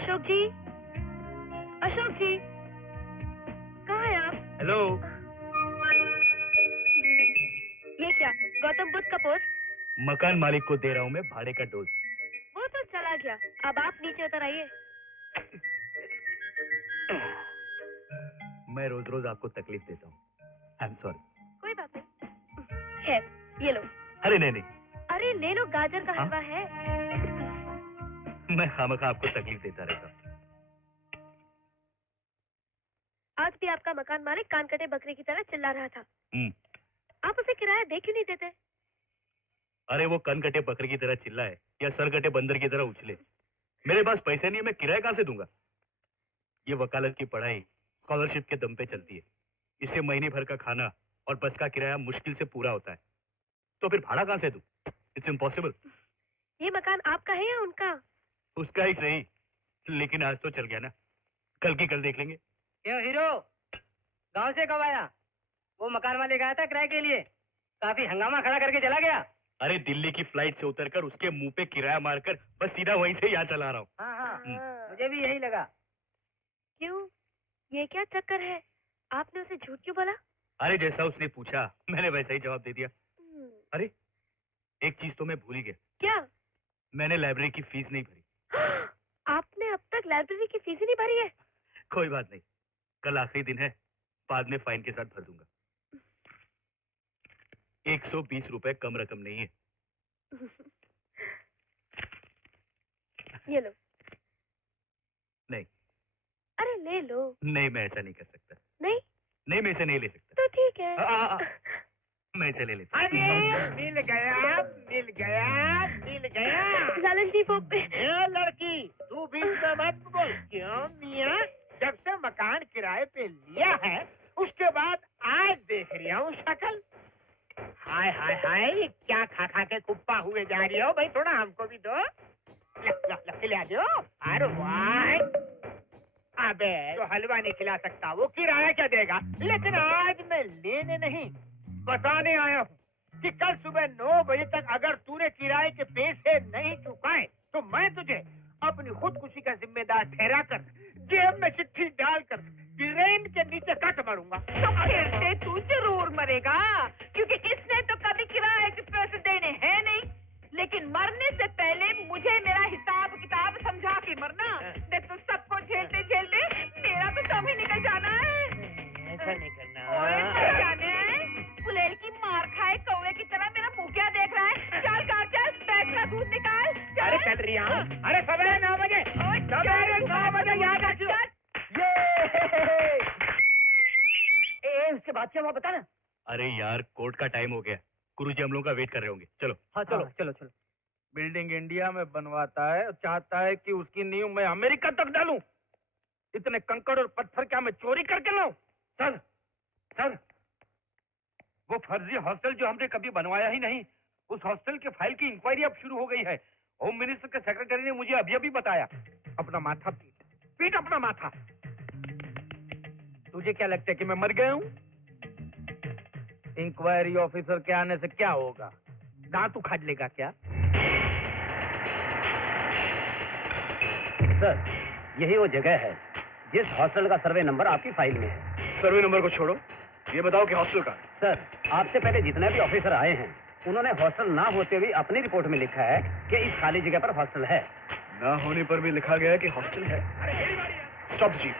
अशोक जी, अशोक जी, कहाँ हैं आप? हेलो। ये क्या, गौतम बुद्ध का पोज? मकान मालिक को दे रहा हूँ मैं भाड़े का डोज। वो तो चला गया, अब आप नीचे उतर आइए। मैं रोज रोज आपको तकलीफ देता हूँ। I am sorry. कोई बात नहीं। खैर, ये लो। अरे नहीं नहीं। अरे ले लो, गाजर का हलवा है। मैं खामखा आपको तकलीफ देता रहता हूँ। आज भी आपका मकान मालिक कान कटे बकरे की तरह चिल्ला रहा था। आप उसे किराया दे क्यों नहीं देते? अरे वो कन कटे बकरे की तरह चिल्लाए या सर कटे बंदर की तरह उछले, मेरे पास पैसे नहीं है, मैं किराया कहाँ से दूंगा? ये वकालत की पढ़ाई स्कॉलरशिप के दम पे चलती है। इससे महीने भर का खाना और बस का किराया मुश्किल से पूरा होता है, तो फिर भाड़ा कहाँ से दूं? It's impossible. ये मकान आपका है या उनका? उसका ही सही, लेकिन आज तो चल गया ना, कल की कल देख लेंगे। क्यों हीरो, गांव से कब आया? वो मकान मालिक आया था किराए के लिए, काफी हंगामा खड़ा करके चला गया। अरे दिल्ली की फ्लाइट से उतरकर उसके मुंह पे किराया मारकर बस सीधा वहीं से यहाँ चला रहा हूँ। हाँ, मुझे भी यही लगा। क्यों, ये क्या चक्कर है? आपने उसे झूठ क्यों बोला? अरे जैसा उसने पूछा मैंने वैसा ही जवाब दे दिया। अरे एक चीज तो मैं भूल ही गया। क्या? मैंने लाइब्रेरी की फीस नहीं भरी। आपने अब तक लाइब्रेरी की फीस ही नहीं भरी है? कोई बात नहीं, कल आखिरी दिन है, बाद में फाइन के साथ भर दूंगा। 120 रुपए कम रकम नहीं है। ये लो। नहीं। अरे ले लो। नहीं, मैं ऐसा नहीं कर सकता। नहीं? नहीं, मैं इसे नहीं ले सकता। तो ठीक है। मैं इसे ले लेता। अरे मिल गया, मिल गया, मिल गया। लालन जी वो ए लड़की, तू बीच में मत बोल। क्यों मियाँ, जब से मकान किराए पे लिया है उसके बाद आज देख रहा हूँ शक्ल। हाय हाय हाय, क्या खा खा के कुप्पा हुए जा रही हो? भाई थोड़ा हमको भी दो। खिला दो। अरे वाह, अबे तो हलवा नहीं खिला सकता, वो किराया क्या देगा? लेकिन आज मैं लेने नहीं, बताने आया हूँ कि कल सुबह 9 बजे तक अगर तूने किराए के पैसे नहीं चुकाए तो मैं तुझे अपनी खुदकुशी का जिम्मेदार ठहराकर जेब में चिट्ठी डालकर ट्रेन के नीचे कट मारूंगा। तो खेलते तू जरूर मरेगा, क्योंकि इसने तो कभी किराए के पैसे देने हैं नहीं, लेकिन मरने से पहले मुझे मेरा हिसाब किताब समझा के मरना। देख तो सबको झेलते झेलते मेरा तो दम ही निकल जाना है। ऐसा नहीं करना। ओए मर जाने हैं, फुलेल की मार खाए कौवे की तरह मेरा मुंह क्या देख रहा है? चल कार चल, बैग का दूध निकाल। अरे चल रही हूँ। अरे सवेरे 9 बजे, सवेरे 9 बजे याद रखियो। ए, उसके बाद क्या हुआ बता ना। अरे यार, कोर्ट का टाइम हो गया, गुरुजी हम लोगों का वेट कर रहे होंगे। चलो। हाँ चलो चलो चलो। बिल्डिंग इंडिया में बनवाता है और चाहता है कि उसकी नींव मैं अमेरिका तक डालूं। इतने कंकड़ और पत्थर क्या मैं चोरी करके लाऊं? सर, सर, वो फर्जी हॉस्टल जो हमने कभी बनवाया ही नहीं, उस हॉस्टल के फाइल की इंक्वायरी अब शुरू हो गई है। होम मिनिस्टर के सेक्रेटरी ने मुझे अभी अभी बताया। अपना माथा पीट, पीट अपना माथा। तुझे क्या लगता है कि मैं मर गया हूं? इंक्वायरी ऑफिसर के आने से क्या होगा? दांत उखाड़ लेगा क्या? सर, यही वो जगह है जिस हॉस्टल का सर्वे नंबर आपकी फाइल में है। सर्वे नंबर को छोड़ो, ये बताओ कि हॉस्टल का। सर, आपसे पहले जितने भी ऑफिसर आए हैं उन्होंने हॉस्टल ना होते हुए अपनी रिपोर्ट में लिखा है कि इस खाली जगह पर हॉस्टल है। ना होने पर भी लिखा गया है कि हॉस्टल है। Stop the jeep.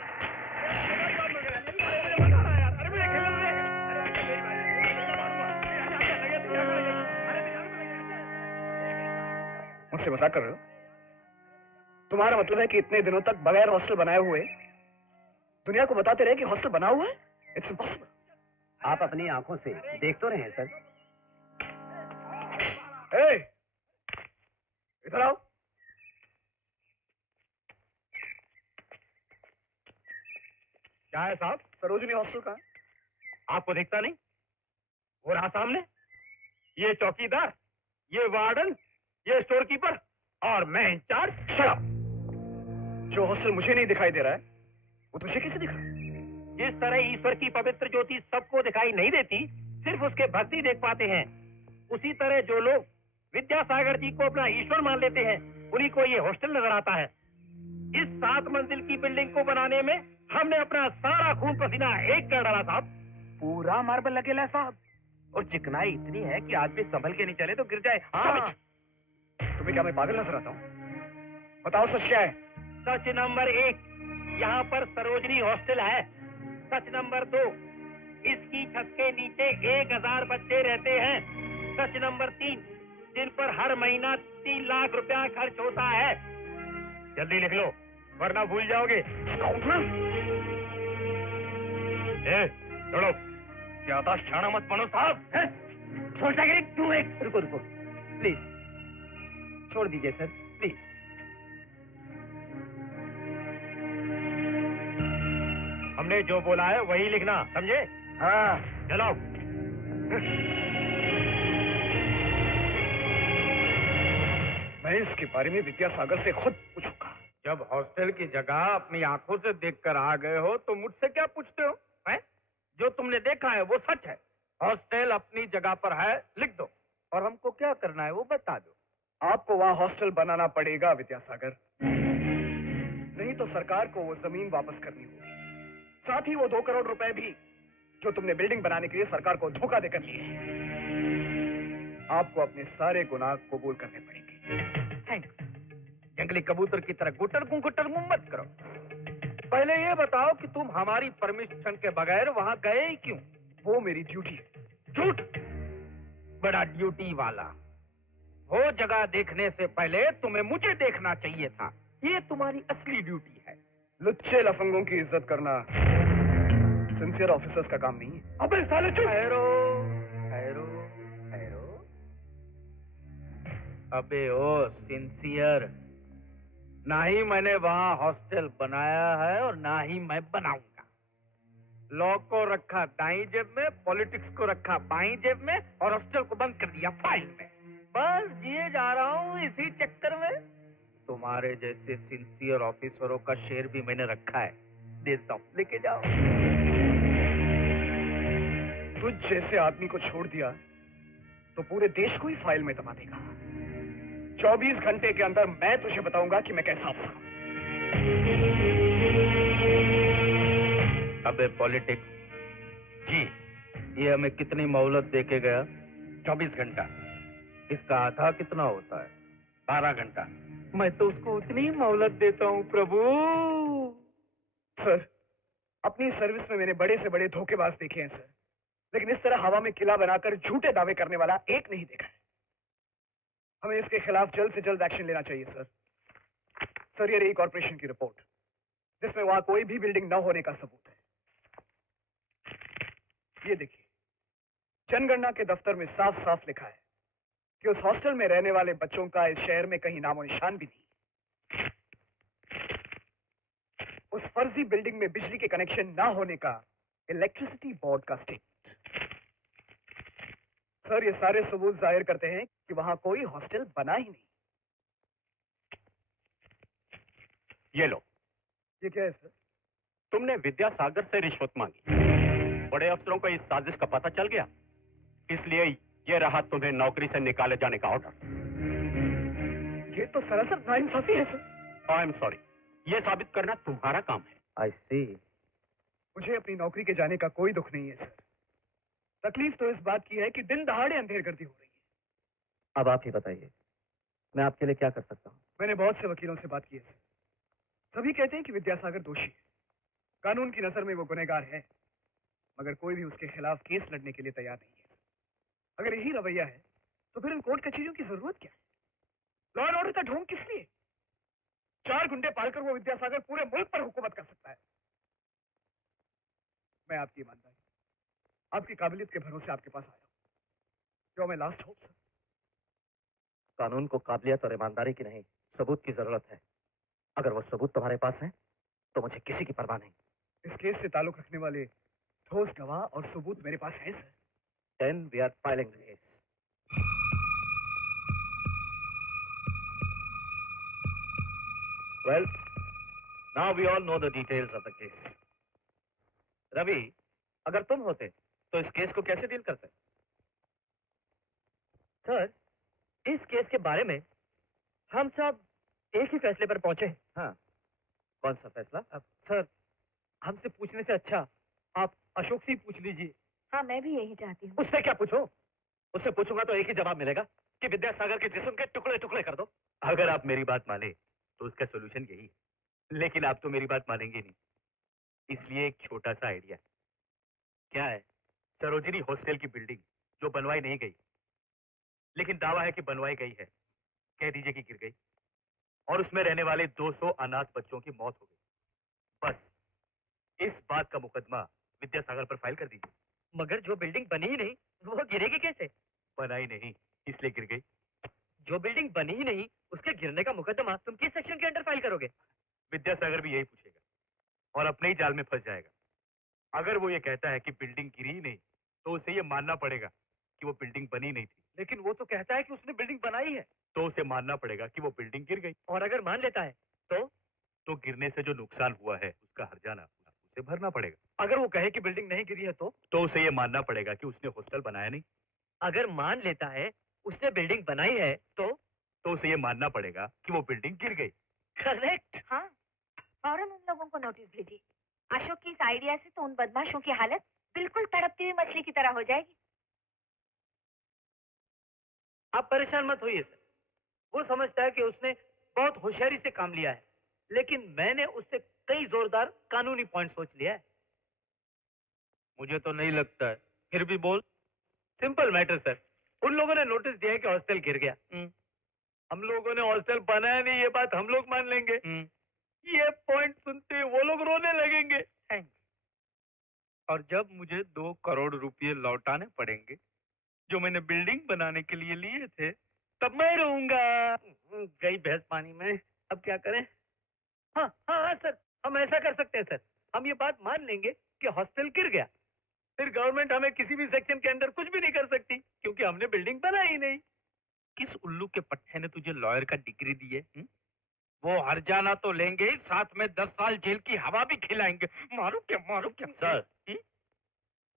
मुझसे मजाक कर रहे हो? तुम्हारा मतलब है कि इतने दिनों तक बगैर हॉस्टल बनाए हुए दुनिया को बताते रहे कि हॉस्टल बना हुआ है? It's impossible. आप अपनी आंखों से देख तो रहे हैं सर। इधर आओ। क्या है साहब? सरोजनी हॉस्टल का। आपको दिखता नहीं? वो रहा सामने, ये चौकीदार, ये वार्डन, ये स्टोर कीपर और मैं इंचार्ज। Shut up. जो हॉस्टल मुझे नहीं दिखाई दे रहा है वो तुझे कैसे दिख रहा है? जिस तरह ईश्वर की पवित्र ज्योति सबको दिखाई नहीं देती, सिर्फ उसके भक्ति देख पाते हैं, उसी तरह जो लोग विद्यासागर जी को अपना ईश्वर मान लेते हैं उन्हीं को ये हॉस्टल नजर आता है। इस 7 मंजिल की बिल्डिंग को बनाने में हमने अपना सारा खून पसीना एक कर डाला साहब। पूरा मार्बल लगेला साहब, और चिकनाई इतनी है कि आदमी संभल के नहीं चले तो गिर जाए। हाँ। तुम्हें क्या मैं पागल नजर आता हूँ? बताओ सच क्या है? सच नंबर 1, यहाँ पर सरोजनी हॉस्टल है। सच नंबर 2, इसकी छत के नीचे 1000 बच्चे रहते हैं। सच नंबर 3, जिन पर हर महीना 3 लाख रुपया खर्च होता है। जल्दी लिख लो वरना भूल जाओगे। छोड़ो, ज्यादा शाना मत बनो साहब। सोचता कि तू एक रुको प्लीज, छोड़ दीजिए सर प्लीज। हमने जो बोला है वही लिखना, समझे? हाँ। चलो। मैं इसके बारे में विद्यासागर से खुद पूछूंगा। जब हॉस्टल की जगह अपनी आंखों से देखकर आ गए हो तो मुझसे क्या पूछते हो? हैं? जो तुमने देखा है वो सच है। हॉस्टल अपनी जगह पर है, लिख दो। और हमको क्या करना है वो बता दो। आपको वहाँ हॉस्टल बनाना पड़ेगा विद्यासागर, नहीं तो सरकार को वो जमीन वापस करनी होगी, साथ ही वो 2 करोड़ रुपए भी जो तुमने बिल्डिंग बनाने के लिए सरकार को धोखा देकर लिए हैं। आपको अपने सारे गुनाह कबूल करने पड़ेंगे। थैंक्स। जंगली कबूतर की तरह गुटर गुं मत करो। पहले ये बताओ कि तुम हमारी परमिशन के बगैर वहां गए ही क्यों? वो मेरी ड्यूटी है। झूठ, बड़ा ड्यूटी वाला। वो जगह देखने से पहले तुम्हें मुझे देखना चाहिए था। ये तुम्हारी असली ड्यूटी है। लुच्चे लफंगों की इज्जत करना सिंसियर ऑफिसर्स का काम नहीं है। अबे साले चुप। ठहरो। अबे ओ सिंसियर, ना ही मैंने वहां हॉस्टल बनाया है और ना ही मैं बनाऊंगा। लॉ को रखा दाईं जेब में, पॉलिटिक्स को रखा बाईं जेब में और हॉस्टल को बंद कर दिया फाइल में। बस जिए जा रहा हूँ इसी चक्कर में। तुम्हारे जैसे सिंसियर ऑफिसरों का शेयर भी मैंने रखा है, देता हूँ, लेके जाओ। तुझ जैसे आदमी को छोड़ दिया तो पूरे देश को ही फाइल में दबा देगा। 24 घंटे के अंदर मैं तुझे बताऊंगा कि मैं कैसा अफसर हूं। अबे पॉलिटिक्स जी, ये हमें कितनी मोहलत देके गया? 24 घंटा। इसका आधा कितना होता है? 12 घंटा। मैं तो उसको उतनी ही मोहलत देता हूँ प्रभु। सर, अपनी सर्विस में मैंने बड़े से बड़े धोखेबाज देखे हैं सर, लेकिन इस तरह हवा में किला बनाकर झूठे दावे करने वाला एक नहीं देखा है। हमें इसके खिलाफ जल्द से जल्द एक्शन लेना चाहिए सर। सर, ये रही कॉर्पोरेशन की रिपोर्ट, जिसमें वहां कोई भी बिल्डिंग न होने का सबूत है। ये देखिए, जनगणना के दफ्तर में साफ साफ लिखा है कि उस हॉस्टल में रहने वाले बच्चों का इस शहर में कहीं नामो निशान भी नहीं। उस फर्जी बिल्डिंग में बिजली के कनेक्शन ना होने का इलेक्ट्रिसिटी बोर्ड का स्टेटमेंट। सर, ये सारे सबूत जाहिर करते हैं कि वहां कोई हॉस्टल बना ही नहीं। ये लो। ये क्या है सर? तुमने विद्यासागर से रिश्वत मांगी, बड़े अफसरों को इस साजिश का पता चल गया, इसलिए ये रहा तुम्हें नौकरी से निकाले जाने का ऑर्डर। ये तो सरासर नाइंसाफी है सर। आई एम सॉरी, ये साबित करना तुम्हारा काम है। आई सी। मुझे अपनी नौकरी के जाने का कोई दुख नहीं है सर। तकलीफ तो इस बात की है कि दिन दहाड़े अंधेरगर्दी हो रही है। अब आप ही बताइए, मैं आपके लिए क्या कर सकता हूँ? मैंने बहुत से वकीलों से बात की है सर। सभी कहते हैं कि विद्यासागर दोषी है, कानून की नजर में वो गुनहगार है, मगर कोई भी उसके खिलाफ केस लड़ने के लिए तैयार नहीं है। अगर यही रवैया है तो फिर इन कोर्ट कचहरियों की जरूरत क्या है? लॉ एंड ऑर्डर का ढोंग किस लिए? 4 गुंडे पालकर वो विद्यासागर पूरे मुल्क पर हुकूमत कर सकता है। मैं आपकी ईमानदारी, आपकी काबिलियत के भरोसे आपके पास आया हूं। जो मैं लास्ट होप सर। कानून को काबिलियत और ईमानदारी की नहीं, सबूत की जरूरत है। अगर वो सबूत तुम्हारे पास है तो मुझे किसी की परवाह नहीं। इस केस से ताल्लुक रखने वाले ठोस गवाह और सबूत मेरे पास हैं sir. Then we are filing the case. Well, now we all know the details of the case. Ravi, अगर तुम होते तो इस केस को कैसे डील करते? सर, इस केस के बारे में हम सब एक ही फैसले पर पहुंचे हैं। हाँ, कौन सा फैसला? सर, हमसे पूछने से अच्छा आप अशोक से ही पूछ लीजिए। हाँ, मैं भी यही चाहती हूँ। उससे क्या पूछूं? उससे पूछूंगा तो एक ही जवाब मिलेगा कि विद्यासागर के जिस्म के टुकड़े टुकड़े कर दो। अगर आप मेरी बात माने तो उसका सोल्यूशन यही है, लेकिन आप तो मेरी बात मानेंगे नहीं, इसलिए एक छोटा सा आइडिया। क्या है? सरोजिनी हॉस्टल की बिल्डिंग जो बनवाई नहीं गई, लेकिन दावा है कि बनवाई गई है, कह दीजिए कि गिर गई, और उसमें रहने वाले 200 अनाथ बच्चों की मौत हो गई। बस इस बात का मुकदमा विद्यासागर पर फाइल कर दीजिए। मगर जो बिल्डिंग बनी ही नहीं वो गिरेगी कैसे? बनाई नहीं इसलिए गिर गई। जो बिल्डिंग बनी ही नहीं उसके गिरने का मुकदमा तुम किस सेक्शन के अंडर फाइल करोगे? विद्यासागर भी यही पूछेगा और अपने ही जाल में फंस जाएगा। अगर वो ये कहता है कि बिल्डिंग गिरी ही नहीं, तो उसे ये मानना पड़ेगा कि वो बिल्डिंग बनी नहीं थी। लेकिन वो तो कहता है कि उसने बिल्डिंग बनाई है। तो उसे मानना पड़ेगा कि वो बिल्डिंग गिर गई। और अगर मान लेता है तो गिरने से जो नुकसान हुआ है उसका हर्जाना उसे भरना पड़ेगा। अगर वो कहे कि बिल्डिंग नहीं गिरी है तो उसे ये मानना पड़ेगा कि उसने हॉस्टल बनाया नहीं। अगर मान लेता है उसने बिल्डिंग बनाई है तो उसे ये मानना पड़ेगा कि वो बिल्डिंग गिर गई। करेक्ट। हाँ, फौरन उन लोगों को नोटिस भेजिए। अशोक की इस आइडिया से तो उन बदमाशों की हालत बिल्कुल तड़पती हुई मछली की तरह हो जाएगी। आप परेशान मत होइए सर, वो समझता है कि उसने बहुत होशियारी से काम लिया है, लेकिन मैंने उससे कई जोरदार कानूनी पॉइंट सोच लिया है। मुझे तो नहीं लगता है, फिर भी बोल। सिंपल मैटर सर, उन लोगों ने नोटिस दिया है कि हॉस्टल गिर गया। हम लोगों ने हॉस्टल बनाया नहीं, ये बात हम लोग मान लेंगे। ये पॉइंट सुनते ही वो लोग रोने लगेंगे। और जब मुझे 2 करोड़ रुपए लौटाने पड़ेंगे जो मैंने बिल्डिंग बनाने के लिए लिए थे, तब मैं रहूंगा। गई भैंस पानी में, अब क्या करें? हाँ हाँ हाँ सर, हम ऐसा कर सकते हैं सर, हम ये बात मान लेंगे कि हॉस्टल गिर गया, फिर गवर्नमेंट हमें किसी भी सेक्शन के अंदर कुछ भी नहीं कर सकती क्योंकि हमने बिल्डिंग बनाई ही नहीं। किस उल्लू के पट्टे ने तुझे लॉयर का डिग्री दी है? वो हर्जाना तो लेंगे ही, साथ में 10 साल जेल की हवा भी खिलाएंगे। मारू क्या सर,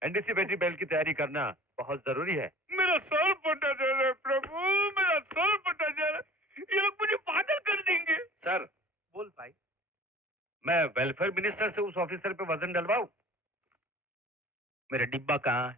एंटीसिपेटरी बेल की तैयारी करना बहुत जरूरी है। मेरा सोल फटा जा रहा है प्रभु, मेरा सोल फटा जा रहा है, ये लोग मुझे पागल कर देंगे। सर, बोल भाई। मैं वेलफेयर मिनिस्टर से उस ऑफिसर पे वजन डलवाऊं? मेरा डिब्बा कहाँ है?